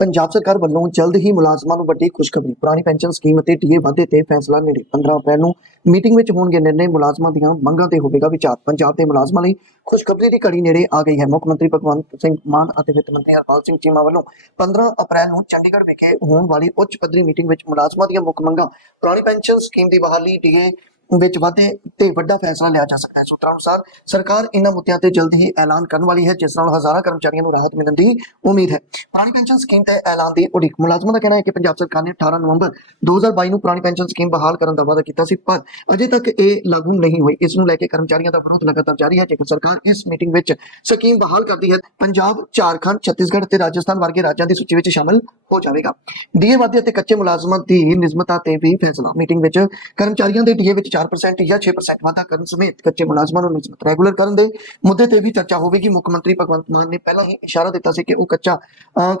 ਪੰਜਾਬ ਸਰਕਾਰ ਵੱਲੋਂ ਜਲਦ ਹੀ ਮੁਲਾਜ਼ਮਾਂ ਨੂੰ ਵੱਡੀ ਖੁਸ਼ਖਬਰੀ। ਪੁਰਾਣੀ ਪੈਨਸ਼ਨ ਸਕੀਮ ਅਤੇ ਟੀਏ ਵਾਧੇ ਤੇ ਫੈਸਲਾ ਨੇੜੇ। 15 ਅਪ੍ਰੈਲ ਨੂੰ ਮੀਟਿੰਗ ਵਿੱਚ ਹੋਣਗੇ ਨਿਰਣੇ ਮੁਲਾਜ਼ਮਾਂ ਦੀਆਂ ਮੰਗਾਂ ਤੇ ਹੋਵੇਗਾ ਵਿਚਾਰ। ਪੰਜਾਬ ਦੇ ਮੁਲਾਜ਼ਮਾਂ ਲਈ ਖੁਸ਼ਖਬਰੀ ਦੀ ਘੜੀ ਨੇੜੇ ਆ ਗਈ ਹੈ। ਮੁੱਖ ਮੰਤਰੀ ਭਗਵੰਤ ਸਿੰਘ ਮਾਨ ਅਤੇ ਵਿੱਤ ਮੰਤਰੀ ਹਰਪਾਲ ਸਿੰਘ ਚੀਮਾ ਵੱਲੋਂ 15 ਅਪ੍ਰੈਲ ਨੂੰ ਚੰਡੀਗੜ੍ਹ ਵਿਖੇ ਹੋਣ ਵਾਲੀ ਉੱਚ ਪੱਧਰੀ ਮੀਟਿੰਗ ਵਿੱਚ ਮੁਲਾਜ਼ਮਾਂ ਦੀਆਂ ਮੁੱਖ ਮੰਗਾਂ। ਪੁਰਾਣੀ ਪੈਨਸ਼ਨ ਸਕੀਮ ਦੀ ਬਹਾਲੀ, ਟੀਏ ਵਿੱਚ ਵਾਧੇ ਤੇ ਵੱਡਾ ਫੈਸਲਾ ਲਿਆ ਜਾ ਸਕਦਾ ਹੈ। ਸੂਤਰਾਂ ਅਨੁਸਾਰ ਸਰਕਾਰ ਇਹਨਾਂ ਮੁੱਦਿਆਂ ਤੇ ਜਲਦ ਹੀ ਐਲਾਨ ਕਰਨ ਵਾਲੀ ਹੈ, ਜਿਸ ਨਾਲ ਹਜ਼ਾਰਾਂ ਕਰਮਚਾਰੀਆਂ ਨੂੰ ਰਾਹਤ ਮਿਲਣ ਦੀ ਉਮੀਦ ਹੈ। ਪੁਰਾਣੀ ਪੈਨਸ਼ਨ ਸਕੀਮ ਤੇ ਐਲਾਨ ਦੀ ਉਡੀਕ। ਮੁਲਾਜ਼ਮਾਂ ਦਾ ਕਹਿਣਾ ਹੈ ਕਿ ਪੰਜਾਬ ਸਰਕਾਰ ਨੇ 18 ਨਵੰਬਰ 2022 ਨੂੰ ਪੁਰਾਣੀ ਪੈਨਸ਼ਨ ਸਕੀਮ ਬਹਾਲ ਕਰਨ ਦਾ ਵਾਅਦਾ ਕੀਤਾ ਸੀ, ਪਰ ਅਜੇ ਤੱਕ ਇਹ ਲਾਗੂ ਨਹੀਂ ਹੋਈ। ਇਸ ਨੂੰ ਲੈ ਕੇ ਕਰਮਚਾਰੀਆਂ ਦਾ ਵਿਰੋਧ ਲਗਾਤਾਰ ਜਾਰੀ ਹੈ। ਜੇਕਰ ਸਰਕਾਰ ਇਸ ਮੀਟਿੰਗ ਵਿੱਚ ਸਕੀਮ ਬਹਾਲ ਕਰਦੀ ਹੈ, ਪੰਜਾਬ, ਝਾਰਖੰਡ, ਛੱਤੀਸਗੜ੍ਹ ਤੇ ਰਾਜਸਥਾਨ ਵਰਗੇ ਰਾਜਾਂ ਦੀ ਸੂਚੀ ਵਿੱਚ ਸ਼ਾਮਲ ਹੋ ਜਾਵੇਗਾ। ਡੀਏ ਵਾਧੇ ਅਤੇ ਕੱਚੇ ਮੁਲਾਜ਼ਮਾਂ ਦੀ ਨਿਯਮਤਾ ਤੇ ਵੀ ਫੈਸਲਾ। ਮੀਟਿੰਗ ਵਿੱਚ ਕਰਮਚਾਰੀਆਂ ਦੇ ਡੀਏ ਵਿੱਚ 4% ਜਾਂ 6% ਵਾਧਾ ਕਰਨ ਸਮੇਤ ਕੱਚੇ ਮੁਲਾਜ਼ਮਾਂ ਨੂੰ ਨਿਯਮਤ ਰੈਗੂਲਰ ਕਰਨ ਦੇ ਮੁੱਦੇ ਤੇ ਵੀ ਚਰਚਾ ਹੋਵੇਗੀ। ਮੁੱਖ ਮੰਤਰੀ ਭਗਵੰਤ ਮਾਨ ਨੇ ਪਹਿਲਾਂ ਹੀ ਇਸ਼ਾਰਾ ਦਿੱਤਾ ਸੀ ਕਿ ਉਹ ਕੱਚਾ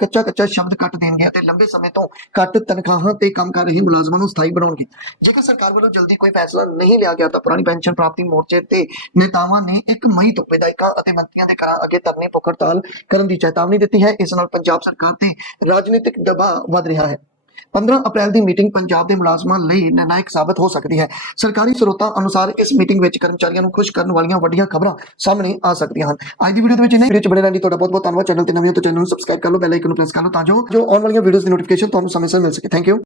ਕੱਚਾ ਕੱਚਾ ਸ਼ਬਦ ਕੱਟ ਦੇਣਗੇ ਅਤੇ ਲੰਬੇ ਸਮੇਂ ਤੋਂ ਘੱਟ ਤਨਖਾਹਾਂ ਤੇ ਕੰਮ ਕਰ ਰਹੇ ਮੁਲਾਜ਼ਮਾਂ ਨੂੰ ਸਥਾਈ ਬਣਾਉਣਗੇ। ਜੇਕਰ ਸਰਕਾਰ ਵੱਲੋਂ ਜਲਦੀ ਕੋਈ ਫੈਸਲਾ ਨਹੀਂ ਲਿਆ ਗਿਆ ਤਾਂ ਪੁਰਾਣੀ ਪੈਨਸ਼ਨ ਪ੍ਰਾਪਤੀ ਮੋਰਚੇ ਤੇ ਨੇਤਾਵਾਂ ਨੇ 1 ਮਈ ਤੋਂ ਵਿਧਾਇਕਾਂ ਅਤੇ ਮੰਤਰੀਆਂ ਦੇ ਘਰਾਂ ਅੱਗੇ ਧਰਨੇ ਭੁੱਖ ਹੜਤਾਲ ਕਰਨ ਦੀ ਚੇਤਾਵਨੀ ਦਿੱਤੀ ਹੈ। ਇਸ ਨਾਲ ਪੰਜਾਬ ਸਰਕਾਰ ਤੇ ਰਾਜਨੀਤਿਕ ਦਬਾਅ ਵੱਧ ਰਿਹਾ ਹੈ। 15 ਅਪ੍ਰੈਲ ਦੀ ਮੀਟਿੰਗ ਪੰਜਾਬ ਦੇ ਮੁਲਾਜ਼ਮਾਂ ਲਈ ਨਿਰਣਾਇਕ ਸਾਬਤ ਹੋ ਸਕਦੀ ਹੈ। ਸਰਕਾਰੀ ਸਰੋਤਾਂ ਅਨੁਸਾਰ ਇਸ ਮੀਟਿੰਗ ਵਿੱਚ ਕਰਮਚਾਰੀਆਂ ਨੂੰ ਖੁਸ਼ ਕਰਨ ਵਾਲੀਆਂ ਵੱਡੀਆਂ ਖਬਰਾਂ ਸਾਹਮਣੇ ਆ ਸਕਦੀਆਂ ਹਨ। ਅੱਜ ਦੀ ਵੀਡੀਓ ਦੇ ਵਿੱਚ ਇਹਨੇ ਵੀਡੀਓ ਚ ਬਣੇ ਰਹਿਣ ਲਈ ਤੁਹਾਡਾ ਬਹੁਤ ਬਹੁਤ ਧੰਨਵਾਦ। ਚੈਨਲ ਤੇ ਨਵੇਂ ਹੋ ਤਾਂ ਚੈਨਲ ਨੂੰ ਸਬਸਕ੍ਰਾਈਬ ਕਰ ਲਓ ਬੈਲ ਆਈਕਨ ਨੂੰ ਪ੍ਰੈਸ ਕਰ ਲਓ ਤਾਂ ਜੋ ਜੋ ਆਉਣ ਵਾਲੀਆਂ ਵੀਡੀਓਜ਼ ਦੀ ਨੋਟੀਫਿਕੇਸ਼ਨ ਤੁਹਾਨੂੰ ਸਮੇਂ ਸਿਰ ਮਿਲ ਸਕੇ। Thank you